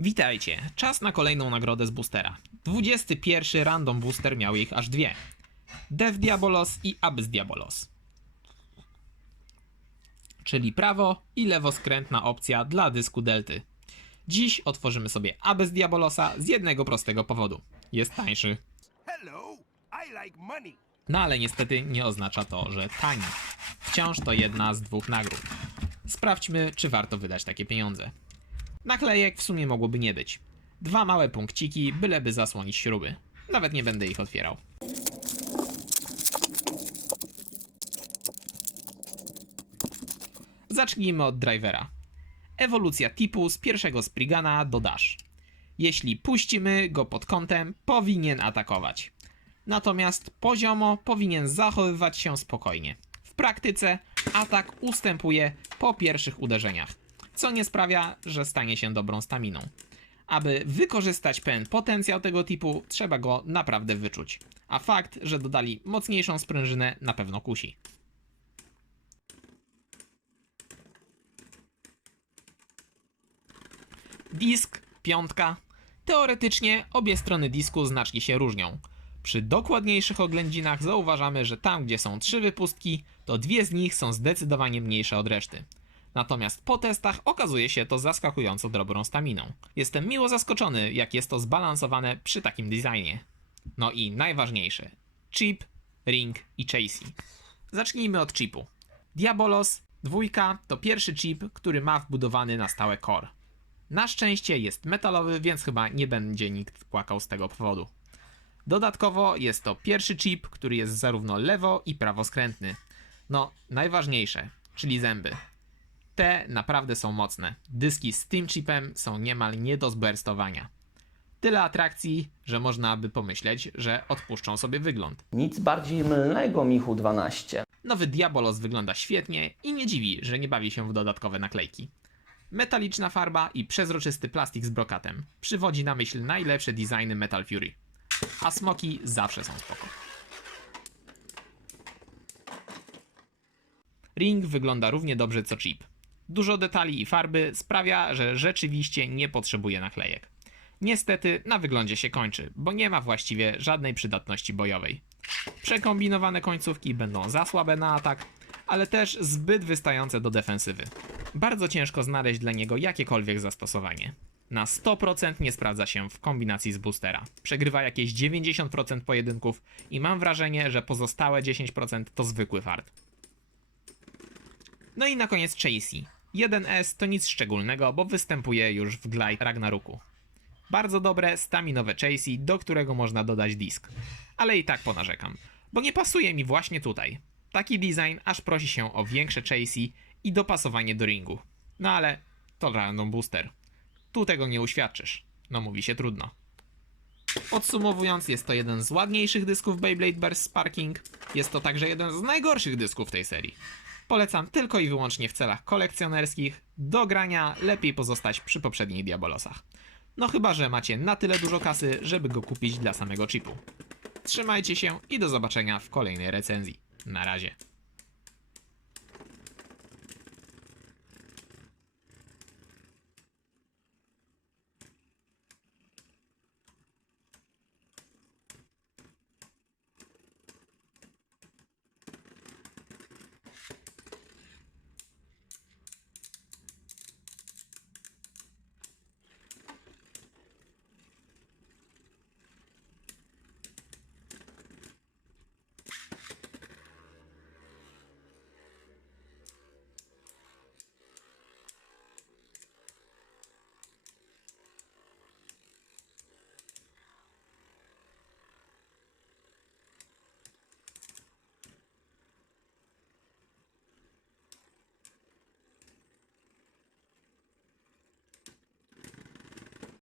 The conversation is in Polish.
Witajcie, czas na kolejną nagrodę z boostera. 21 random booster miał ich aż dwie. Dev Diabolos i Abyss Diabolos. Czyli prawo i lewoskrętna opcja dla dysku delty. Dziś otworzymy sobie Abyss Diabolosa z jednego prostego powodu. Jest tańszy. Hello, I like money. No ale niestety nie oznacza to, że tani. Wciąż to jedna z dwóch nagród. Sprawdźmy, czy warto wydać takie pieniądze. Naklejek w sumie mogłoby nie być. Dwa małe punkciki, byleby zasłonić śruby. Nawet nie będę ich otwierał. Zacznijmy od drivera. Ewolucja typu z pierwszego Sprigana do Dash. Jeśli puścimy go pod kątem, powinien atakować. Natomiast poziomo powinien zachowywać się spokojnie. W praktyce atak ustępuje po pierwszych uderzeniach, co nie sprawia, że stanie się dobrą staminą. Aby wykorzystać pełen potencjał tego typu, trzeba go naprawdę wyczuć. A fakt, że dodali mocniejszą sprężynę na pewno kusi. Disk, piątka. Teoretycznie obie strony disku znacznie się różnią. Przy dokładniejszych oględzinach zauważamy, że tam, gdzie są trzy wypustki, to dwie z nich są zdecydowanie mniejsze od reszty. Natomiast po testach okazuje się to zaskakująco dobrą staminą. Jestem miło zaskoczony, jak jest to zbalansowane przy takim designie. No i najważniejsze: chip, ring i chassis. Zacznijmy od chipu. Diabolos dwójka to pierwszy chip, który ma wbudowany na stałe core. Na szczęście jest metalowy, więc chyba nie będzie nikt płakał z tego powodu. Dodatkowo jest to pierwszy chip, który jest zarówno lewo i prawoskrętny. No, najważniejsze, czyli zęby. Te naprawdę są mocne. Dyski z tym chipem są niemal nie do zberstowania. Tyle atrakcji, że można by pomyśleć, że odpuszczą sobie wygląd. Nic bardziej mylnego, Michu 12. Nowy Diabolos wygląda świetnie i nie dziwi, że nie bawi się w dodatkowe naklejki. Metaliczna farba i przezroczysty plastik z brokatem przywodzi na myśl najlepsze designy Metal Fury. A smoki zawsze są spoko. Ring wygląda równie dobrze co chip. Dużo detali i farby sprawia, że rzeczywiście nie potrzebuje naklejek. Niestety na wyglądzie się kończy, bo nie ma właściwie żadnej przydatności bojowej. Przekombinowane końcówki będą za słabe na atak, ale też zbyt wystające do defensywy. Bardzo ciężko znaleźć dla niego jakiekolwiek zastosowanie. Na 100% nie sprawdza się w kombinacji z boostera. Przegrywa jakieś 90% pojedynków i mam wrażenie, że pozostałe 10% to zwykły fart. No i na koniec Chasey. 1S to nic szczególnego, bo występuje już w Glide Ragnaruku. Bardzo dobre, staminowe chasey, do którego można dodać disk. Ale i tak ponarzekam, bo nie pasuje mi właśnie tutaj. Taki design aż prosi się o większe chasey i dopasowanie do ringu. No ale to random booster. Tu tego nie uświadczysz. No mówi się trudno. Podsumowując, jest to jeden z ładniejszych dysków Beyblade Burst Sparking. Jest to także jeden z najgorszych dysków tej serii. Polecam tylko i wyłącznie w celach kolekcjonerskich. Do grania lepiej pozostać przy poprzednich Diabolosach. No chyba, że macie na tyle dużo kasy, żeby go kupić dla samego chipu. Trzymajcie się i do zobaczenia w kolejnej recenzji. Na razie.